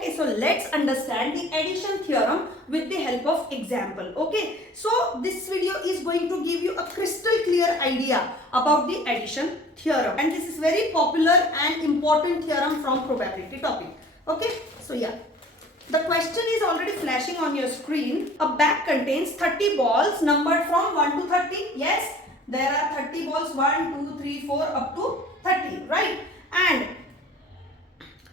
Okay, so let's understand the addition theorem with the help of example. Okay, so this video is going to give you a crystal clear idea about the addition theorem, and this is very popular and important theorem from probability topic. Okay, so yeah, the question is already flashing on your screen. A bag contains 30 balls numbered from 1 to 30. Yes, there are 30 balls, 1, 2, 3, 4 up to 30, right? And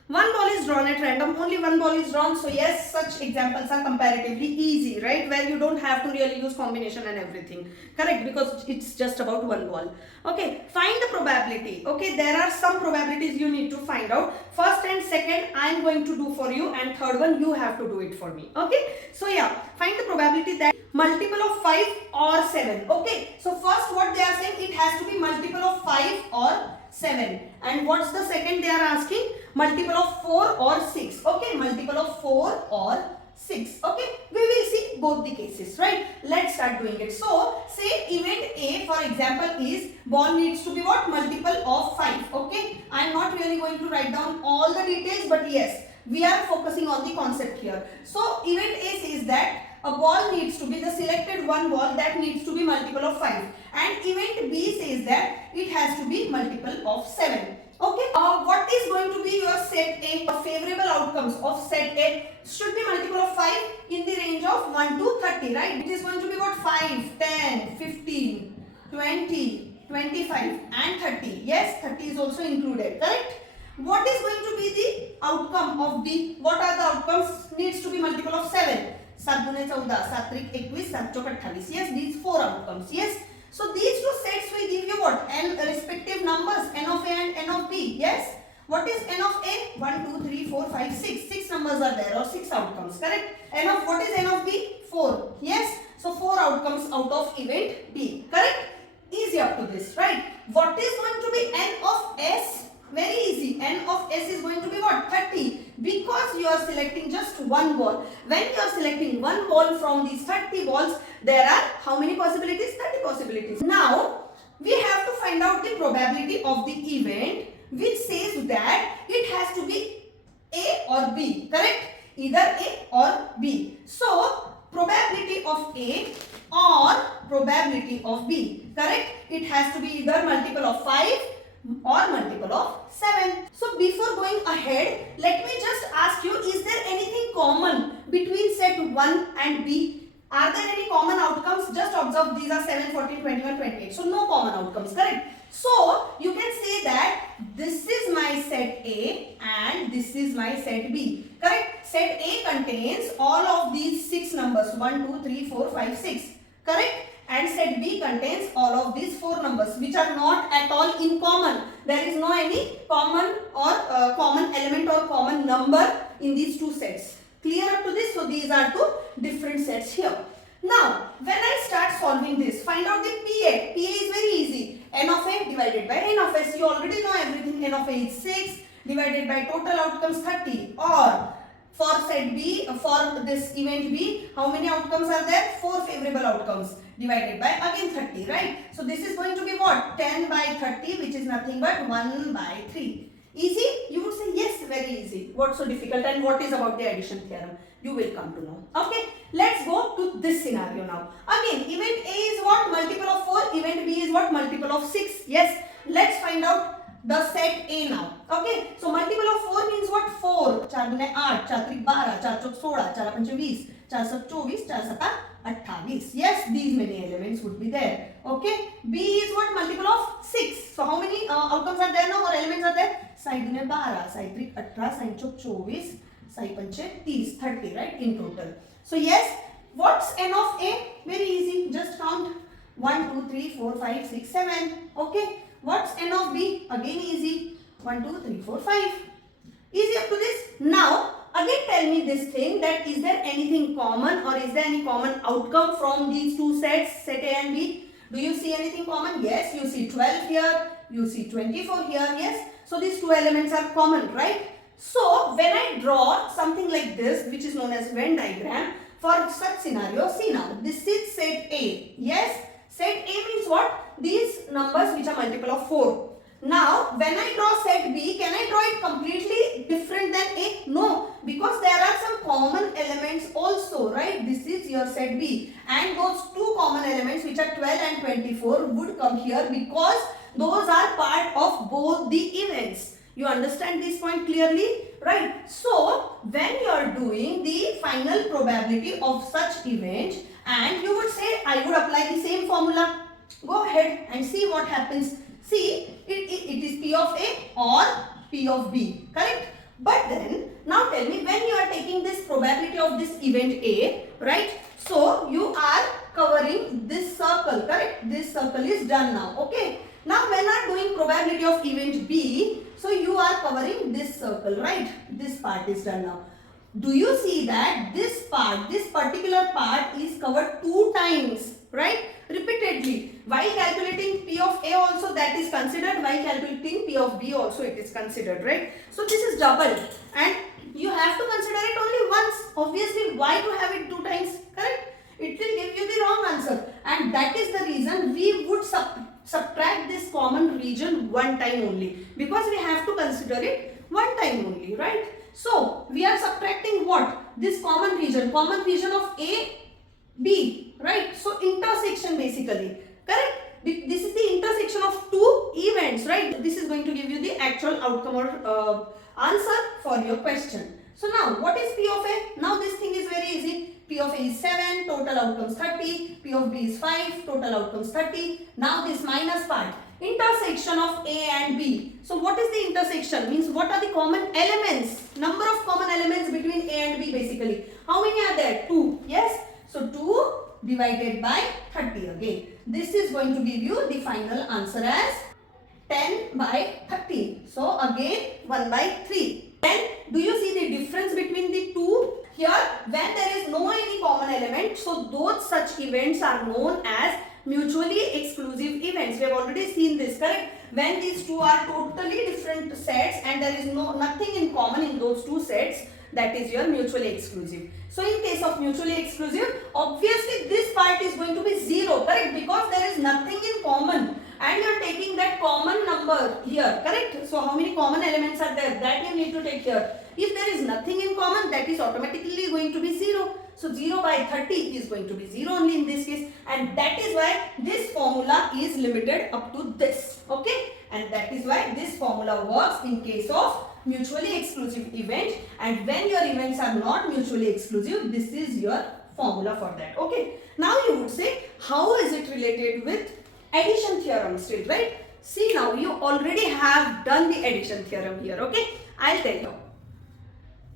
one ball is drawn at random, only one ball is drawn. So yes, such examples are comparatively easy, right? Where you don't have to really use combination and everything. Correct? Because it's just about one ball. Okay, find the probability. Okay, there are some probabilities you need to find out. First and second I am going to do for you, and third one you have to do it for me. Okay, so yeah, find the probability that multiple of 5 or 7. Okay, so first what they are saying, it has to be multiple of 5 or 7. And what's the second they are asking? Multiple of 4 or 6. Okay, multiple of 4 or 6. Okay, we will see both the cases, right? Let's start doing it. So say event A, for example, is ball needs to be what? Multiple of 5. Okay, I am not really going to write down all the details, but yes, we are focusing on the concept here. So event A says that a ball needs to be the selected one ball that needs to be multiple of 5, and event B says that it has to be multiple of 7. Okay, what is going to be your set A? Favorable outcomes of set A should be multiple of 5 in the range of 1 to 30, right? It is going to be what? 5, 10, 15, 20, 25 and 30. Yes, 30 is also included, correct? What is going to be the outcome of B? What are the outcomes? Needs to be multiple of 7. 7 दूने 14, 7 3 21, 7 4 28. Yes, these 4 outcomes. Yes. So these two sets will give you what? N respective numbers, N of A and N of B. Yes. What is N of A? 1, 2, 3, 4, 5, 6. 6 numbers are there, or 6 outcomes. Correct. N of what is N of B? 4. Yes. So 4 outcomes out of event B. Correct. Easy up to this, right? What is going to be N of S? Very easy. N of S is going to be what? 30. Because you are selecting just one ball. When you are selecting one ball from these 30 balls, there are how many possibilities? 30 possibilities. Now, we have to find out the probability of the event, which says that it has to be A or B. Correct? Either A or B. So, probability of A or probability of B. Correct? It has to be either multiple of 5 or multiple of 7. So before going ahead, let me just ask you, is there anything common between set 1 and B? Are there any common outcomes? Just observe, these are 7, 14, 21, 28. So no common outcomes, correct? So you can say that this is my set A and this is my set B. Correct? Set A contains all of these 6 numbers, 1, 2, 3, 4, 5, 6. Correct? And set B contains all of these 4 numbers which are not at all in common. There is no any common or common element or common number in these two sets. Clear up to this? So these are two different sets here. Now when I start solving this, find out the PA. PA is very easy. N of A divided by N of S. You already know everything. N of A is 6 divided by total outcomes 30. Or for set B, for this event B, how many outcomes are there? 4 favorable outcomes divided by again 30, right? So this is going to be what? 10 by 30, which is nothing but 1 by 3. Easy? You would say yes, very easy. What's so difficult, and what is about the addition theorem? You will come to know. Okay, let's go to this scenario now. Again, event A is what? Multiple of 4. Event B is what? Multiple of 6. Yes, let's find out the set A now. Okay, so multiple of 4 means what? 4. 4 दूने 8, 4 3 12, 4 4 16, 4 5 20, 4 7 24, 4 7 28. Yes, these many elements would be there. Okay, B is what? Multiple of 6. So how many outcomes are there now, or elements are there? 6 दूने 12, 6 3 18, 6 24, 6 5 30, 30, right, in total. So yes, what's N of A? Very easy, just count 1, 2, 3, 4, 5, 6, 7. Okay, what's N of B? Again easy, 1, 2, 3, 4, 5. Easy up to this. Now again tell me this thing, that is there anything common, or is there any common outcome from these two sets, set A and B? Do you see anything common? Yes, you see 12 here, you see 24 here. Yes, so these two elements are common, right? So when I draw something like this, which is known as Venn diagram, for such scenario, see now, this is set A. Yes, set A means what? These numbers which are multiple of 4. Now when I draw set B, can I draw it completely different than A? No, because common elements also, right? This is your set B, and those two common elements which are 12 and 24 would come here because those are part of both the events. You understand this point clearly, right? So when you are doing the final probability of such event, and you would say I would apply the same formula. Go ahead and see what happens. See, it is P of A or P of B, correct? But then, now tell me, when you are taking this probability of this event A, right? So, you are covering this circle, correct? This circle is done now, okay? Now, when you are doing probability of event B, so you are covering this circle, right? This part is done now. Do you see that this part, this particular part is covered 2 times, right? Repeatedly. While calculating P of A also that is considered, while calculating P of B also it is considered, right? So this is double, and you have to consider it only once. Obviously, why to have it 2 times, correct? It will give you the wrong answer, and that is the reason we would subtract this common region 1 time only, because we have to consider it 1 time only, right? So we are subtracting what? This common region of A, B, right? So intersection basically, correct? This is the intersection of 2 events, right? This is going to give you the actual outcome or answer for your question. So now what is P of A? Now this thing is very easy. P of A is 7, total outcomes 30. P of B is 5, total outcomes 30. Now this minus part. Intersection of A and B. So what is the intersection? Means what are the common elements? Number of common elements between A and B basically. How many are there? 2. Yes. So 2 divided by 30 again. This is going to give you the final answer as 10 by 30. So again 1 by 3. Then do you see the difference between the two? Here when there is no any common element, so those such events are known as mutually exclusive events. We have already seen this, correct? When these two are totally different sets and there is nothing in common in those two sets, that is your mutually exclusive. So in case of mutually exclusive, obviously this part is going to be 0, correct? Because there is nothing in common and you are taking that common number here, correct? So how many common elements are there? That you need to take here. If there is nothing in common, that is automatically going to be 0. So 0 by 30 is going to be 0 only in this case, and that is why this formula is limited up to this, okay? And that is why this formula works in case of mutually exclusive event, and when your events are not mutually exclusive, this is your formula for that, okay? Now you would say, how is it related with addition theorem still, right? See, now you already have done the addition theorem here, okay? I'll tell you.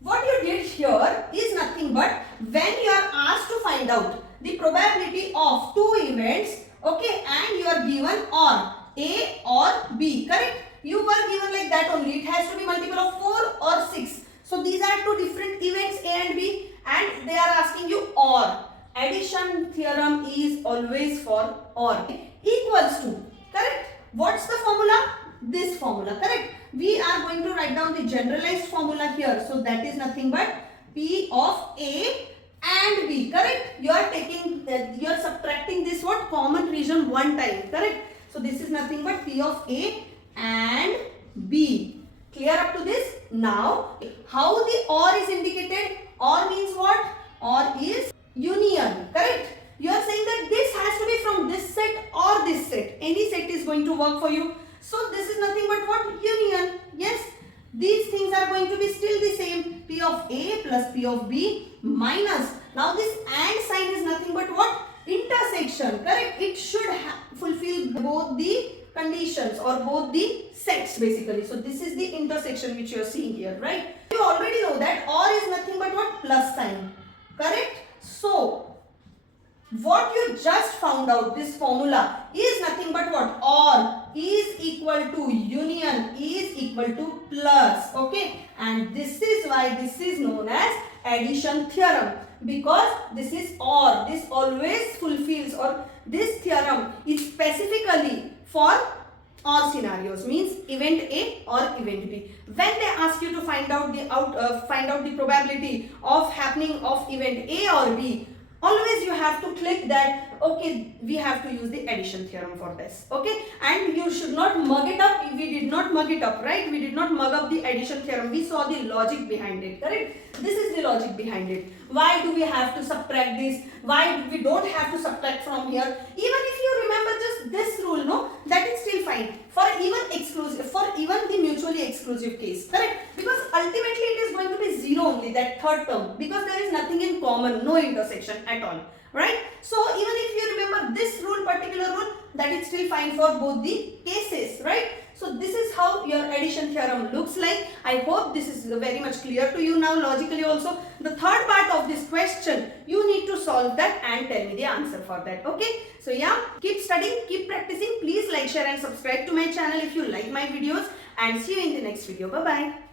What you did here is nothing but when you are asked to find out the probability of 2 events, okay, and you are given or A or B, correct? You were given like that only. It has to be multiple of 4 or 6. So these are 2 different events A and B, and they are asking you or. Addition theorem is always for or. Equals to, correct? What's the formula? This formula, correct? We are going to write down the generalized formula here. So that is nothing but P of A and B, correct? You are taking, you are subtracting this what? Common region 1 time, correct? So this is nothing but P of A and B. Clear up to this? Now, how the or is indicated? Or means what? Or is union, correct? You are saying that this has to be from this set or this set. Any set is going to work for you. So this is nothing but what? Union. Yes. These things are going to be still the same. P of A plus P of B minus. Now this and sign is nothing but what? Intersection. Correct? It should fulfill both the conditions or both the sets basically. So this is the intersection which you are seeing here, right? You already know that or is nothing but what? Plus sign. Correct? So what you just found out, this formula is nothing but what? Or is equal to union is equal to plus, okay? And this is why this is known as addition theorem, because this is or. This always fulfills, or this theorem is specifically for or scenarios, means event A or event B. When they ask you to find out the probability of happening of event A or B, always you have to click that, okay, we have to use the addition theorem for this, okay? And you should not mug it up. We did not mug it up, right? We did not mug up the addition theorem. We saw the logic behind it, correct? This is the logic behind it. Why do we have to subtract this? Why we don't have to subtract from here? Even if you remember just this rule, no, that is still fine for even the mutually exclusive case, correct? Because ultimately it is going to be 0 only, that third term, because there is nothing in common, no intersection at all, right? So even if you remember this rule, particular rule, that is still fine for both the cases, right? So this is how your addition theorem looks like. I hope this is very much clear to you now logically also. The third part of this question, you need to solve that and tell me the answer for that, okay? So yeah, keep studying, keep practicing. Please like, share and subscribe to my channel if you like my videos, and see you in the next video. Bye-bye.